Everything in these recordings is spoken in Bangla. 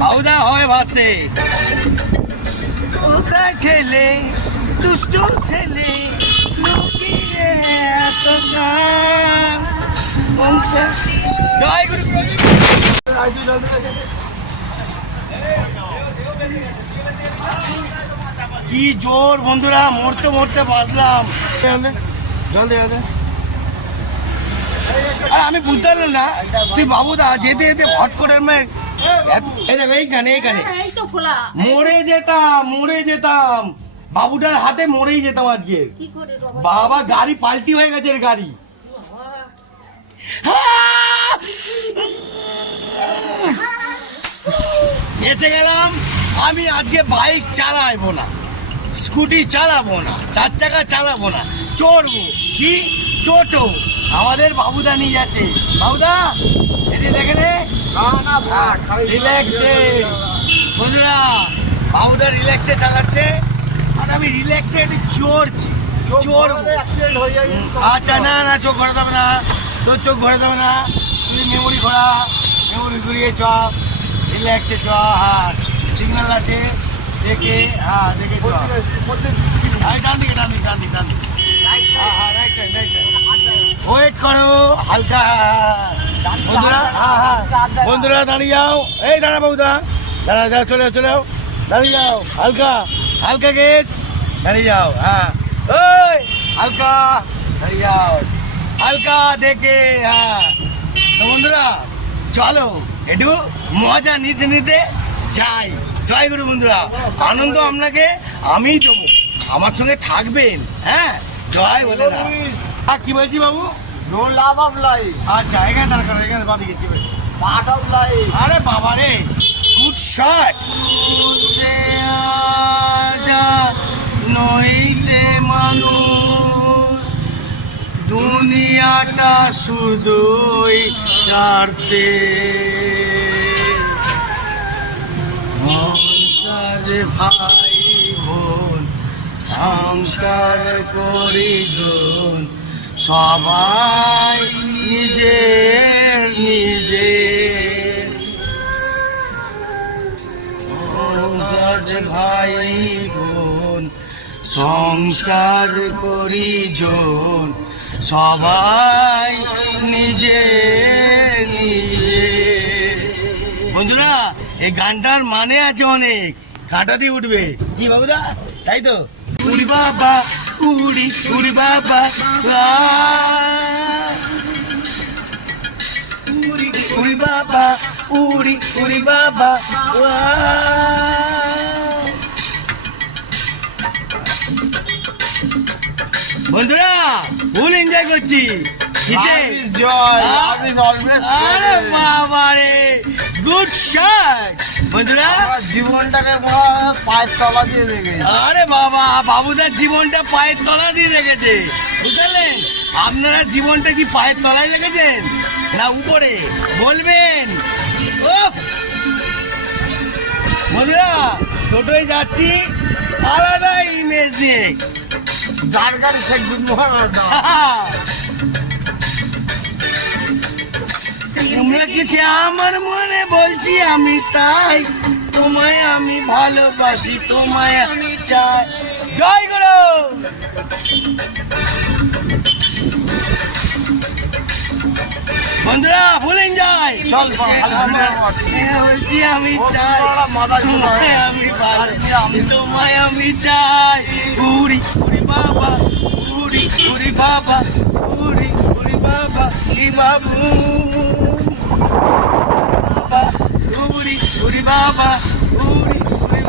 বাবুদা হয় ভাসে কোথায় ছেলে দুষ্টু ছেলে লুকিয়ে এত গান। জয় গুরু। কি জোর বন্ধুরা, মরতে মরতে বাঁচলাম। আর আমি বুঝতে পারলাম না, তুই বাবুদা যেতে যেতে হট করে এইখানে মরে যেতাম বাবুটার হাতে, মরেই যেতাম আজকে। বাবা গাড়ি পাল্টি হয়ে গেছে গাড়ি। এসে গেলাম। আমি আজকে বাইক চালাবো না, স্কুটি চালাবো না, 4 চাকা চালাবো না, চড়বো কি টোটো। আমাদের বাবুদা নিয়ে যাচ্ছে। বাবুদা এদিকে দেখে নে, রিল্যাক্সে বন্ধুরা। বাবুদা রিল্যাক্সে চালাচ্ছে আর আমি রিল্যাক্সে একটু চড়ছি। আচ্ছা না না, চোখ ঘোরাতে হবে না, তোর চোখ ঘোরাতে হবে না। তুই মেমোরি ঘুরিয়ে চ, রিল্যাক্সে চ। হ্যাঁ সিগন্যাল আছে দেখে, হ্যাঁ দেখে চ। ডান দিকে ওয়েট করো হালকা। বন্ধুরা বন্ধুরা দাঁড়িয়ে যাও। এই দাঁড়া বাবুদা, দাঁড়া যাও, চলে যাও, দাঁড়িয়ে যাও। হালকা হালকা গেছ, দাঁড়িয়ে যাও। হ্যাঁ ওই হালকা দাঁড়িয়ে যাও, হালকা দেখে। হ্যাঁ তো বন্ধুরা চলো একটু মজা নিতে নিতে যাই। জয় গুরু বন্ধুরা, আনন্দ আপনাকে আমিই দেবো, আমার সঙ্গে থাকবেন। হ্যাঁ জয় বলে না। আর কি বলছি বাবু? No love of life. আচ্ছা এখানে দাঁড় করো, এখানে বাদি গেছি। Part of life. আরে বাবা রে, গুড শট। নইলে মানুষ দুনিয়াটা শুধুই ছাড়তে। ভাই বোন সংসার করি জন, সবাই নিজের নিজের। ভাই বোন সংসার করি জন, সবাই নিজের নিজের। বন্ধুরা এই গানটার মানে আছে অনেক, কাঁটা দিয়ে উঠবে। কি বাবুদা তাই তো? উড়ি বাবা উড়ি উড়ি বাবা, উড়ি বাবা উড়ি উড়ি বাবা। বন্ধুরা ফুল এনজয় করছি। আরে বাবা রে, গুড শট বন্ধুরা। জীবনটাকে পায়ের তলা দিয়ে রেখেছে। আরে বাবা, বাবুদার জীবনটা পায়ের তলা দিয়ে রেখেছে, বুঝলেন? আপনারা জীবনটা কি পায়ের তলায় রেখেছেন না উপরে বলবেন? উফ বন্ধুরা টোটোয় যাচ্ছি আলাদা ইমেজ নিয়ে। যার গাড়ি সে গুদমোহন। তোমরা কিছু আমার মনে বলছি আমি তাই, তোমায় আমি ভালোবাসি, তোমায় চাই। জয় গুরু। বন্ধুরা ভুলেন যাই, চল বলছি আমি চাই, তোমায় আমি ভালো, তোমায় আমি চাই। উড়ি উড়ি বাবা উড়ি উড়ি বাবা, উড়ি উড়ি বাবা কি বাবু। উড়ি উড়ি বাবা উড়ি উড়ি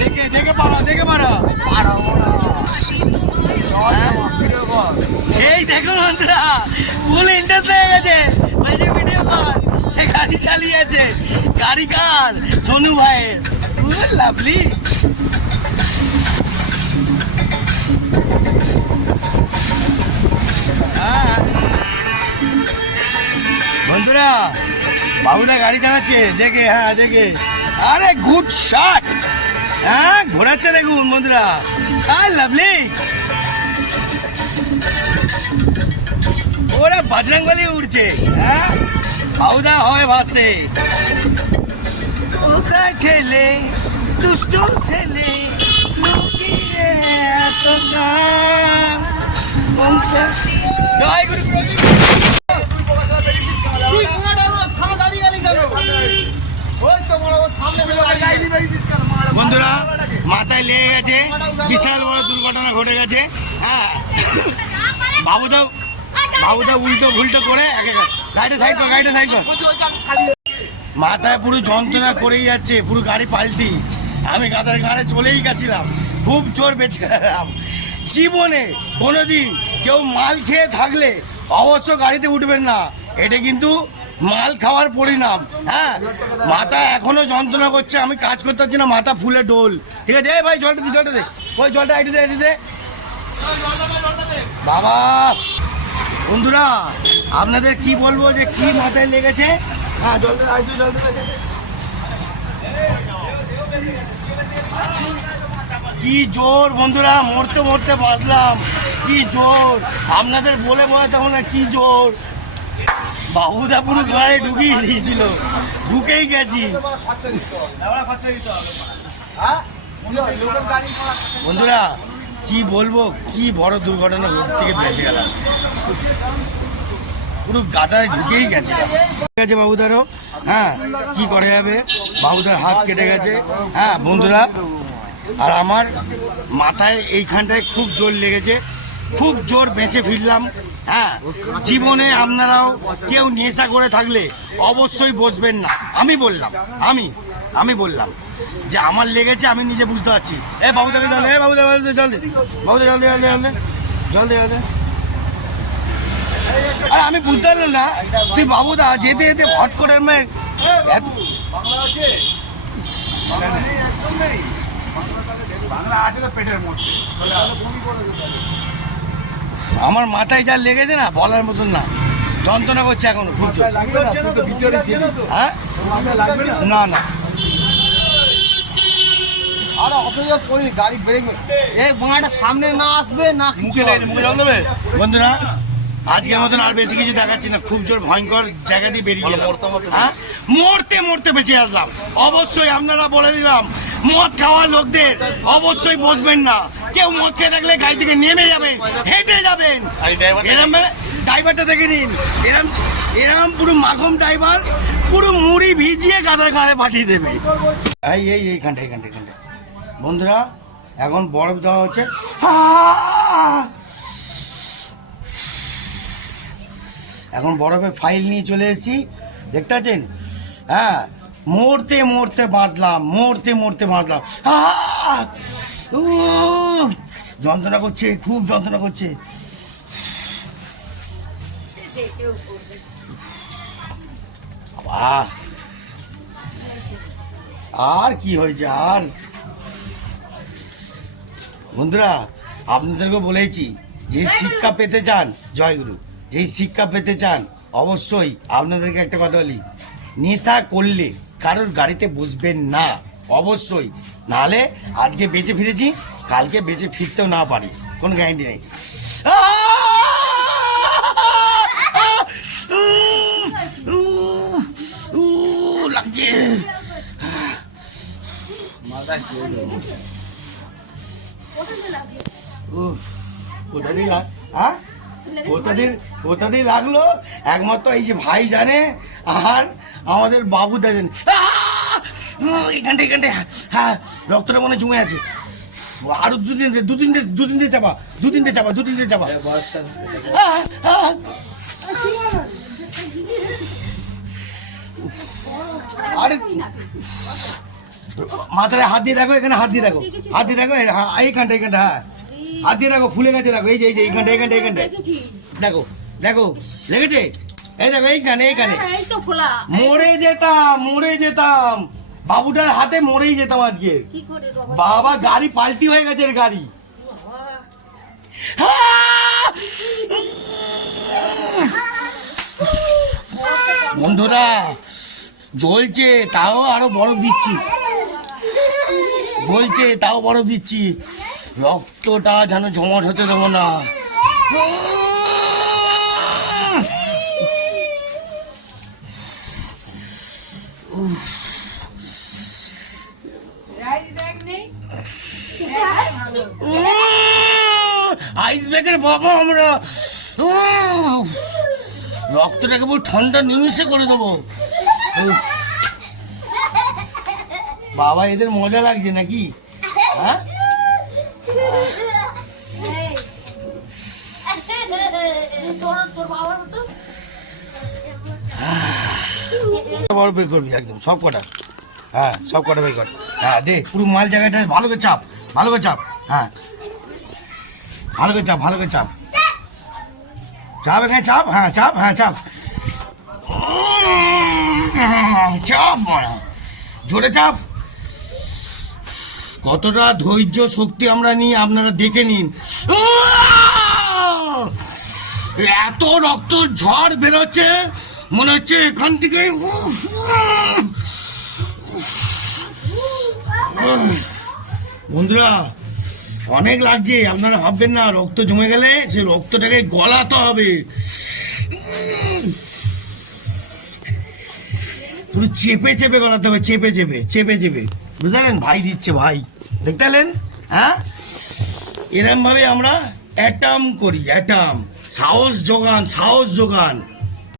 দেখে দেখে পারো, দেখে পারো। এই দেখুন বন্ধুরা ফুল ইন্টারেস্ট হয়ে গেছে, বলছে ভিডিও কর। সে গাড়ি চালিয়েছে, গাড়ি কার? সোনু ভাইয়ের। লাভলি। বন্ধুরা বাবুদা গাড়ি চালাচ্ছে দেখে, হ্যাঁ দেখে। আরে গুড শট। হ্যাঁ ঘোরাচ্ছে দেখুন বন্ধুরা। আর লাভলি। ও ওরা বজরংবলী উঠছে, হ্যাঁ বাবুদা হয় ভাসে। কোথায় ছেলে দুষ্ট ছেলে লুকিয়ে এত গান। জয় গুরু প্রদীপ। বন্ধুরা মাথায় লেগে গেছে, বিশাল বড় দুর্ঘটনা ঘটে গেছে। হ্যাঁ বাবুদা উল্টো ভুলটো করে গাড়িটা সাইড কর, গাড়িটা সাইড কর। মাথায় পুরো যন্ত্রণা করেই যাচ্ছে, পুরো গাড়ি পাল্টি। আমি গাদার গাড়ি চলেই গেছিলাম, খুব জোর বেঁচে গেলাম। জীবনে কোনোদিন কেউ মাল খেয়ে থাকলে অবশ্য গাড়িতে উঠবেন না, এটা কিন্তু মাল খাওয়ার পরিণাম। হ্যাঁ মাথা এখনো যন্ত্রণা করছে, আমি কাজ করতে পারছি না, মাথা ফুলে ডোল। ঠিক আছে এই ভাই জলটা দি, জলটা দে, ওই জলটা আইটে দে, আইটে দে বাবা। বন্ধুরা আপনাদের কি বলবো যে কি মাথায় লেগেছে। হ্যাঁ জলটা আইটে, জলটা দে। কি জোর বন্ধুরা, মরতে মরতে বাঁচলাম, কি জোর আপনাদের বলে বোঝাতে হবে না, কি জোর। বাবুদা পুরো গায়ে ঢুকিয়ে দিয়েছিল, ঢুকেই গেছি। বন্ধুরা কি বলবো, কি বড় দুর্ঘটনা থেকে বেঁচে গেলাম, পুরো গাদায় ঢুকেই গেছে। ঠিক আছে বাবুদারও, হ্যাঁ কি করে যাবে, বাবুদার হাত কেটে গেছে। হ্যাঁ বন্ধুরা, আর আমার মাথায় এইখানটায় খুব জোর লেগেছে, খুব জোর বেঁচে ফিরলাম। হ্যাঁ জীবনে আপনারাও কেউ নেশা করে থাকলে অবশ্যই বসবেন না। আমি বললাম যে আমার লেগেছে, আমি নিজে বুঝতে পারছি। এ বাবুদাকে জল দে, বাবুদা জল দে, বাবুদা জল দে, জল দে, জল দে, জল দে, জল দে। আর আমি বুঝতে পারলাম না, তুই বাবুদা যেতে যেতে হট করে আমার মাথায় যা লেগেছে না বলার মতন না, যন্ত্রণা করছে এখনো খুব। হ্যাঁ না না আর অত করি গাড়ি ব্রেক, এই বাঁটা সামনে না আসবে না। বন্ধুরা আজকের মতন আর বেশি কিছু দেখাচ্ছি না, খুব জোর ভয়ঙ্কর জায়গা দিয়ে বেরিয়ে গেলাম। হ্যাঁ মরতে মরতে বেঁচে আসলাম। অবশ্যই আপনারা বলে দিলাম, মদ খাওয়া লোকদের অবশ্যই বসবেন না। কেউ মদ খেয়ে থাকলে গাড়ি থেকে নেমে যাবেন, হেঁটে যাবেন। এরম ড্রাইভারটা দেখে নিন, এরম পুরো মাখন ড্রাইভার, পুরো মুড়ি ভিজিয়ে গাদার গাড়ে পাঠিয়ে দেবে। এইখানটা বন্ধুরা এখন বরফ দেওয়া হচ্ছে। এখন বরফের ফাইল নিয়ে চলে এসেছি, দেখতে পাচ্ছেন। হ্যাঁ মরতে মরতে বাঁচলাম, যন্ত্রণা করছে, খুব যন্ত্রণা করছে। আর কি হয়েছে আর বন্ধুরা, আপনাদেরকে বলেছি যে শিক্ষা পেতে চান, জয়গুরু, যেই শিক্ষা পেতে চান অবশ্যই আপনাদেরকে একটা কথা বলি, নেশা করলে কারোর গাড়িতে বসবেন না অবশ্যই, নাহলে আজকে বেঁচে ফিরেছি কালকে বেঁচে ফিরতেও না পারি, কোনো গ্যারান্টি নেই। লাগছে কোথা দিয়ে লাগলো একমাত্র এই যে ভাই জানে, আর আমাদের বাবুদা জানে। এখানটা হ্যাঁ রক্তটা মনে জমে আছে, আরো দুদিন চাপা। আরে মাথায় হাত দিয়ে দেখো, এখানে হাত দিয়ে দেখো, এইখানটা হ্যাঁ হাত দিয়ে দেখো, ফুলে গেছে দেখো, এই যে এইখানটা দেখো লেগেছে, এই দেখো এইখানে মরে যেতাম বাবুটার হাতে, মরেই যেতাম আজকে। বাবা গাড়ি পাল্টি হয়ে গেছে, গাড়ি। বন্ধুরা জ্বলছে তাও আরো বরফ দিচ্ছি, রক্তটা যেন জমাট হতে দেবো না। বাবা আমরা রক্তটা কেবল ঠান্ডা নিমিষে করে দেবো। উফ। বাবা এদের মজা লাগছে নাকি? হ্যাঁ বড় বের করবি একদম সব কটা। হ্যাঁ সব কটা বের কর। হ্যাঁ দে পুরো মাল জায়গাটা ভালো করে চাপ, ভালো করে চাপ। হ্যাঁ ভালো করে চাপ, ভালো করে চাপ, চাপ এখানে চাপ। হ্যাঁ চাপ, হ্যাঁ চাপ, চাপ মারা জোরে চাপ। কতটা ধৈর্য শক্তি আমরা নিই আপনারা দেখে নিন। এত রক্ত ঝড় বেরোচ্ছে মনে হচ্ছে এখান থেকে। বন্ধুরা অনেক লাগছে, আপনারা ভাববেন না। রক্ত জমে গেলে সে রক্তটাকে গলাতে হবে, পুরো চেপে চেপে গলাতে হবে, চেপে চেপে চেপে চেপে। বুঝতে পারলেন? ভাই দিচ্ছে ভাই, দেখতে পেলেন? হ্যাঁ এরম ভাবে আমরা অ্যাটাম করি, অ্যাটাম। সাহস যোগান, সাহস যোগান।